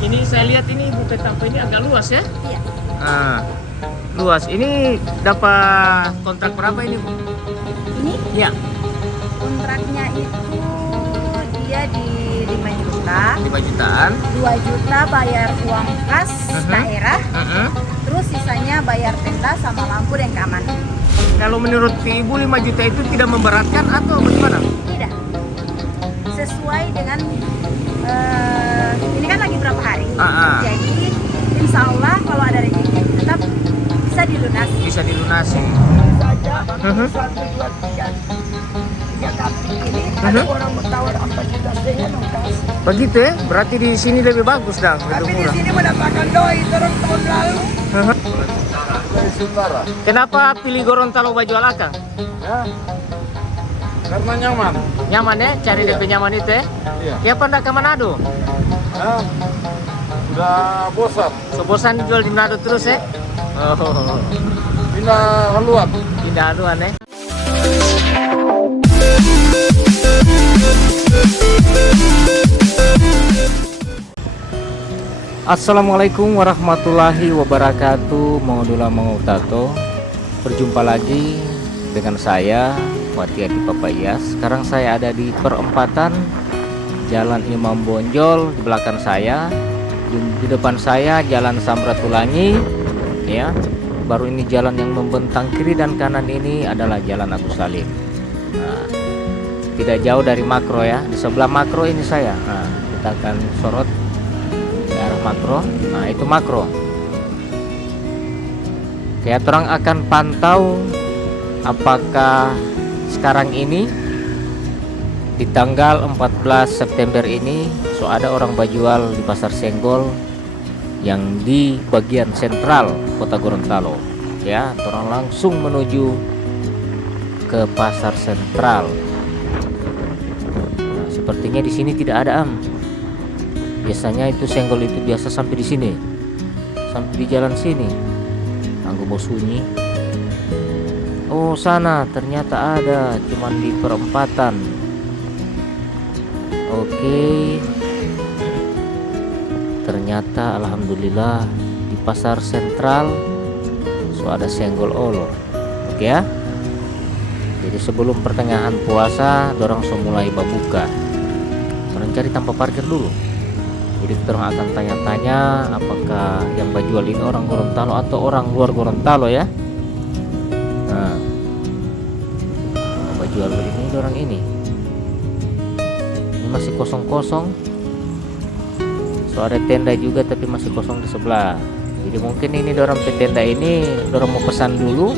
Ini saya lihat ini Ibu Petapa ini agak luas ya? Iya. Ah, luas. Ini dapat kontrak berapa ini Bu? Ini Ya, kontraknya itu dia di 5 juta. 5 jutaan. 2 juta bayar uang kas daerah. Terus sisanya bayar tenda sama lampu dan keamanan. Kalau menurut Ibu 5 juta itu tidak memberatkan atau bagaimana? Tidak. Sesuai dengan ini kan lagi berapa hari. Jadi insya Allah kalau ada rezeki tetap bisa dilunasi. Bisa dilunasi. Saja 3 kaki ini ada orang bertawar 4 juta setengah dong kasih. Begitu ya? Berarti di sini lebih bagus dong, lebih Tapi di murah. sini mendapatkan doi terus tahun lalu. Dari Sundara. Kenapa pilih Gorontalo Baju Alakang? Ya. Karena nyaman. Nyaman ya? Cari DP nyaman itu ya? Iya. Ya pada ke Manado? Ya. Udah bosan. Sebosan jual di Manado terus ya? Oh, Pindah haluan. pindah haluan ya? Assalamualaikum warahmatullahi wabarakatuh. Mengudula mengutato. Berjumpa lagi dengan saya Wati Adi Papayas. Sekarang saya ada di perempatan Jalan Imam Bonjol. Di belakang saya, di depan saya Jalan Samratulangi. Ya, baru ini jalan yang membentang kiri dan kanan ini adalah Jalan Agus Salim. Nah, tidak jauh dari makro ya. Di sebelah makro ini saya. Nah, kita akan sorot ke arah makro. Nah, itu makro. Kayak orang akan pantau apakah sekarang ini di tanggal 14 September ini ada orang bajual di Pasar Senggol yang di bagian sentral Kota Gorontalo. Ya, orang langsung menuju ke Pasar Sentral. Nah, sepertinya di sini tidak ada Biasanya itu senggol itu biasa sampai di sini, sampai di jalan sini. Anggo mau sunyi. Oh sana ternyata ada, cuman di perempatan. Oke. Ternyata alhamdulillah di Pasar Sentral ada senggol olo. Oke ya. Jadi sebelum pertengahan puasa, dorang mulai berbuka. Orang cari tanpa parkir dulu. Jadi kita akan tanya-tanya apakah yang bajual ini orang Gorontalo atau orang luar Gorontalo ya. Nah, bajual ini orang ini masih kosong-kosong. Ada tenda juga tapi masih kosong di sebelah. Jadi mungkin ini dorang tenda ini dorang mau pesan dulu.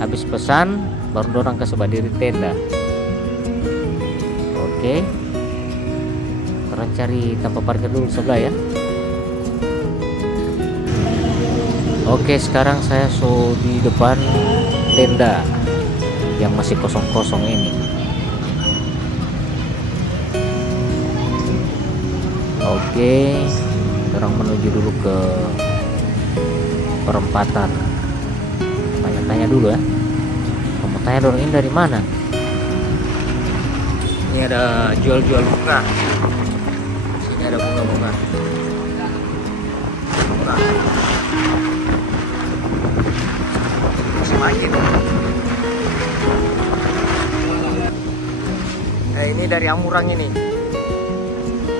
Habis pesan baru dorang ke sebelah diri tenda. Oke. Orang cari tanpa parkir dulu sebelah ya. Oke, sekarang saya di depan tenda yang masih kosong-kosong ini. Oke, orang menuju dulu ke perempatan. Tanya-tanya dulu ya. Kamu tanya dorong ini dari mana? Ini ada jual-jual bunga. Sini ada bunga-bunga. Murah. Masih makin. Ini dari Amurang ini.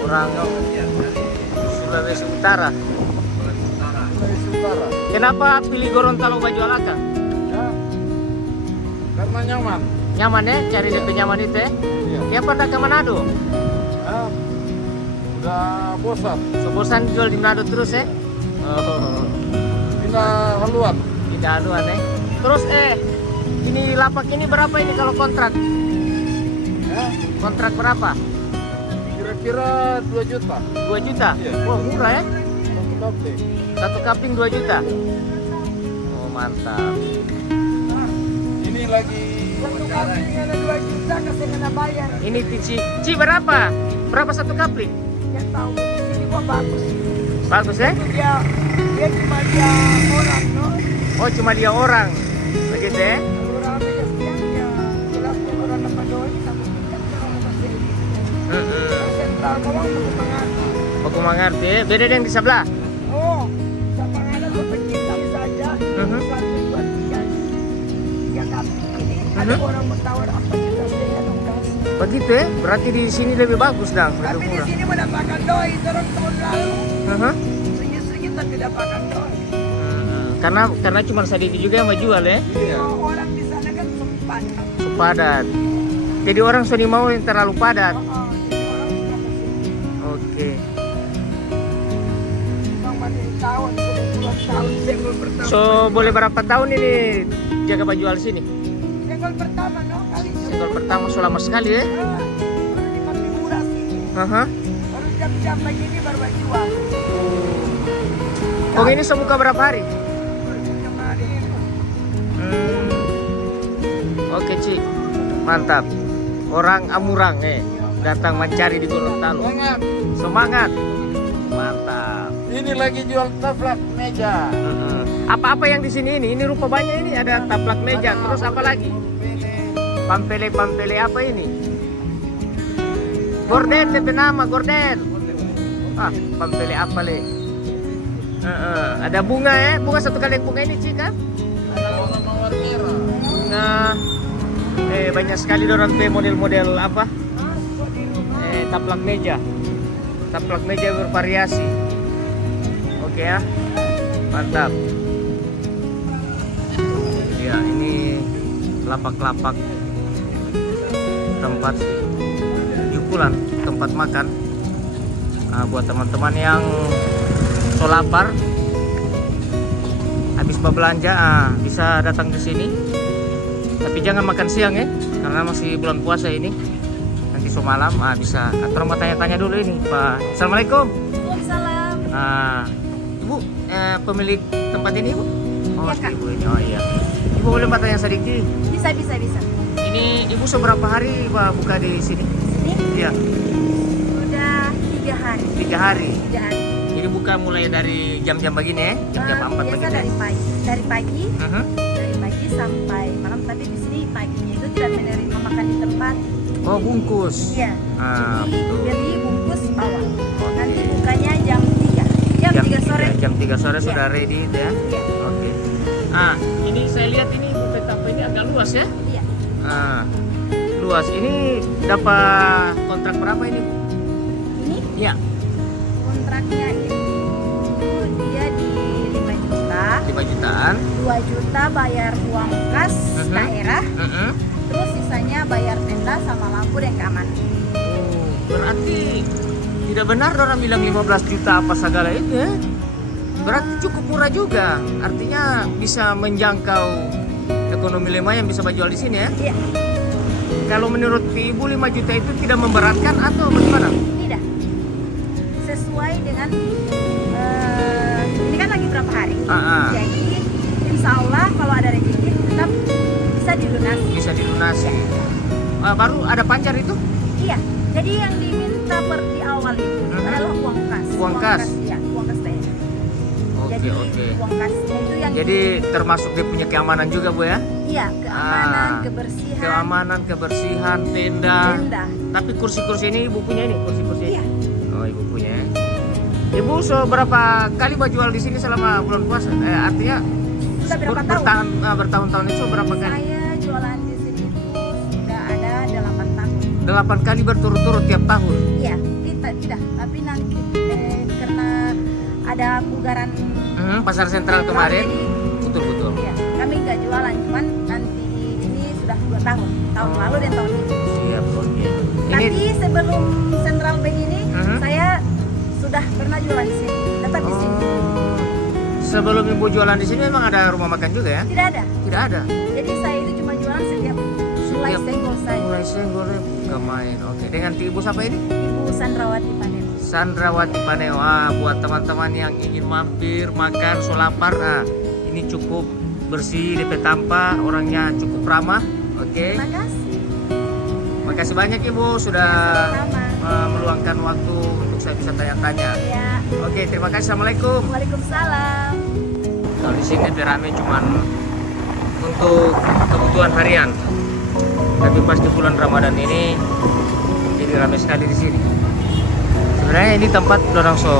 Orang Sulawesi Utara. Kenapa pilih Gorontalo Baju Alakang? Ya. Karena nyaman. Nyaman ya, cari DP nyaman itu ya. Iya. Ya pada ke Manado? Ya. Udah bosan. Sebosan jual di Manado terus ya? Oh, Pindah haluan. pindah haluan ya. Terus ini lapak ini berapa ini kalau kontrak? Ya. Kontrak berapa? Kira-kira 2 juta. 2 juta? Iya. Wah murah ya? Satu kapling. Satu kapling 2 juta? Oh mantap. Ini lagi satu kapling ada 2 juta kasih kena bayar. Ini Ci berapa? Berapa satu kapling? Ya tahu ini kok bagus. Bagus ya? Dia cuma dia orang no. Oh cuma dia orang. Begitu ya? Kalau orang Amerika sekian ya jelas orang dapat doi sama kita orang kasih. Sentral bawang perkembangan. mengerti. Beda dengan di sebelah. Oh, sa pangalan ko pagkita saja. Mhm. 1, 2, 3. Tiga kambing ini ada orang bertawar apa juta saya dong kas. Begitu ya? Berarti di sini lebih bagus dong, Tapi lebih di murah. sini mendapatkan doi dorong tahun lalu. Aha. Sedikit tapi dapatkan doi. Karena cuma sedikit juga yang mau jual ya. Orang di sana kan sempat. Padat. Jadi orang Sony mau yang terlalu padat. Jadi orang suka ke sini. Oke. Bang masih tahun, sudah puluhan tahun senggol pertama. So boleh berapa tahun ini jaga baju jual sini? Senggol pertama no kali. Senggol pertama selama sekali ya. Baru dipakai murah sini. Aha. Baru jam-jam begini baru jual. Oh ini sebuka berapa hari? Baru kemarin. Oke Ci, mantap. Orang Amurang datang mencari di Gorontalo. Semangat. Mantap. Ini lagi jual taplak meja. Apa-apa yang di sini ini? Ini rupa banyak ini. Ada taplak meja. Terus apa lagi? Pampele apa ini? Gorden, DP nama Gorden. Ah, pampele apa le? Ada bunga ya? Bunga satu kali bunga ini Ci kan? Ada orang mawar merah. Bunga. Banyak sekali dorang tuh model-model apa? Taplak meja. Taplak meja bervariasi. Oke ya. Mantap. Ya, ini lapak-lapak tempat jukulan, tempat makan. Buat teman-teman yang so lapar habis berbelanja bisa datang ke sini. Tapi jangan makan siang ya, karena masih bulan puasa ini. Nanti so malam bisa. Atau mau tanya-tanya dulu ini, Pak. Assalamualaikum. Waalaikumsalam. Ibu, pemilik tempat ini, Ibu? Oh, Iya, Kak. Ibu ini. Oh iya. Ibu boleh Pak tanya sedikit? Bisa. Ini Ibu seberapa hari Pak buka di sini? Ini Iya, sudah 3 hari. 3 hari. 3 hari. Jadi buka mulai dari jam-jam begini ya, jam-jam 4 Biasa begini. dari pagi. Dari pagi. Mhm. Dari pagi sampai malam. Tapi di sini paginya itu tidak menerima makan di tempat. Oh, bungkus. Iya. Jadi Betul. beli bungkus bawa. Nanti bukanya jam 3. Jam 3 sore. Jam 3 sore Iya. sudah ready itu ya. Iya. Oke. Ini saya lihat ini buffet apa ini agak luas ya. Iya. Luas. Ini dapat kontrak berapa ini? Ini Iya, kontraknya itu dia di 5 juta. 5 jutaan. 2 juta bayar uang kas Mhm. daerah. Mhm. Terus sisanya bayar tenda sama lampu dan keamanan. Berarti tidak benar orang bilang 15 juta apa segala itu ya. Berarti cukup murah juga. Artinya bisa menjangkau ekonomi lumayan bisa jual di sini ya. Iya. Kalau menurut Ibu 5 juta itu tidak memberatkan atau bagaimana? Tidak. Sesuai dengan ini kan lagi berapa hari. Jadi insya Allah kalau ada rezeki tetap bisa dilunasi. Bisa dilunasi. Baru ada pancar itu? Iya. Jadi yang diminta di awal itu adalah uang kas. Uang kas? Iya, uang kas daerah. Jadi Oke. uang kasnya itu yang Jadi termasuk dia punya keamanan juga Bu ya? iya, keamanan, kebersihan. Keamanan, kebersihan, tenda. Tenda. Tapi kursi-kursi ini Ibu punya ini, kursi-kursi. Iya. Oh, Ibu punya. Ibu berapa kali jual di sini selama bulan puasa? Artinya Sudah berapa tahun? bertahun-tahun itu berapa kali? Saya jualan di sini itu sudah ada 8 tahun. 8 kali berturut-turut tiap tahun. Iya, tidak, tapi nanti karena ada pugaran Pasar sentral kemarin. jadi, Betul. iya, kami nggak jualan, cuman nanti ini sudah 2 tahun, tahun lalu dan tahun ini. Siap, oke. Tapi sebelum Central Bank ini, Mhm. saya sudah pernah jualan di sini, tetap di sini. Sebelum Ibu jualan di sini memang ada rumah makan juga ya? Tidak ada. Tidak ada. Jadi saya itu cuma jualan setiap mulai senggol saya. Mulai senggolnya buka main. Oke. Dengan Ibu siapa ini? Ibu Sandrawati Panen. Sandrawati Paneo. Buat teman-teman yang ingin mampir makan lapar, ini cukup bersih, DP tanpa, orangnya cukup ramah. Oke. Terima kasih. Makasih banyak Ibu sudah Sama-sama. meluangkan waktu untuk saya bisa tanya-tanya. Ya. Oke, terima kasih. Assalamualaikum. Waalaikumsalam. Kalau di sini rame cuman untuk kebutuhan harian. Tapi pas di bulan Ramadan ini jadi ramai sekali di sini. Sebenarnya ini tempat orang so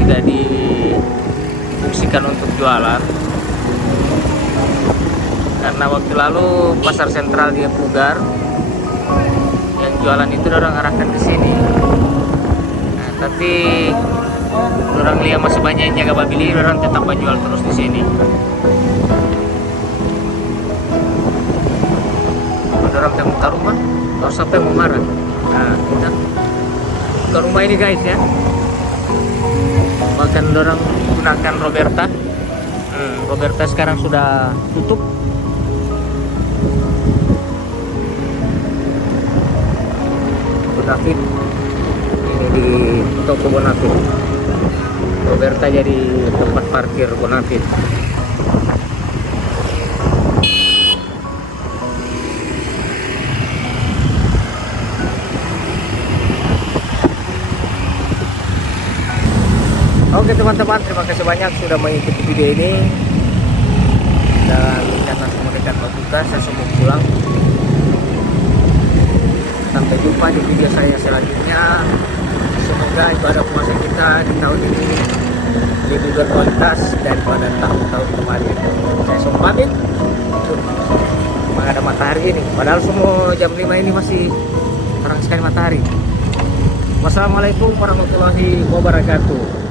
tidak difungsikan untuk jualan, karena waktu lalu pasar sentral dia pugar, yang jualan itu orang arahkan ke sini. Nah, tapi orang lihat masih banyak yang jaga babili, orang tetap menjual terus di sini. Ada orang yang mutar rumah, kalau sampai mau marah. Nah, kita ke rumah ini guys ya. Bahkan orang gunakan Roberta. Roberta sekarang sudah tutup. Bonafit ini di toko Bonafit. Roberta jadi tempat parkir Bonafit. Oke teman-teman, terima kasih banyak sudah mengikuti video ini. Dan karena semua dekat berbuka, saya semua pulang. Sampai jumpa di video saya selanjutnya. Semoga ibadah puasa kita di tahun ini lebih berkualitas daripada tahun-tahun kemarin. Saya semua pamit. Memang ada matahari ini, padahal semua jam 5 ini masih terang sekali matahari. Wassalamualaikum warahmatullahi wabarakatuh.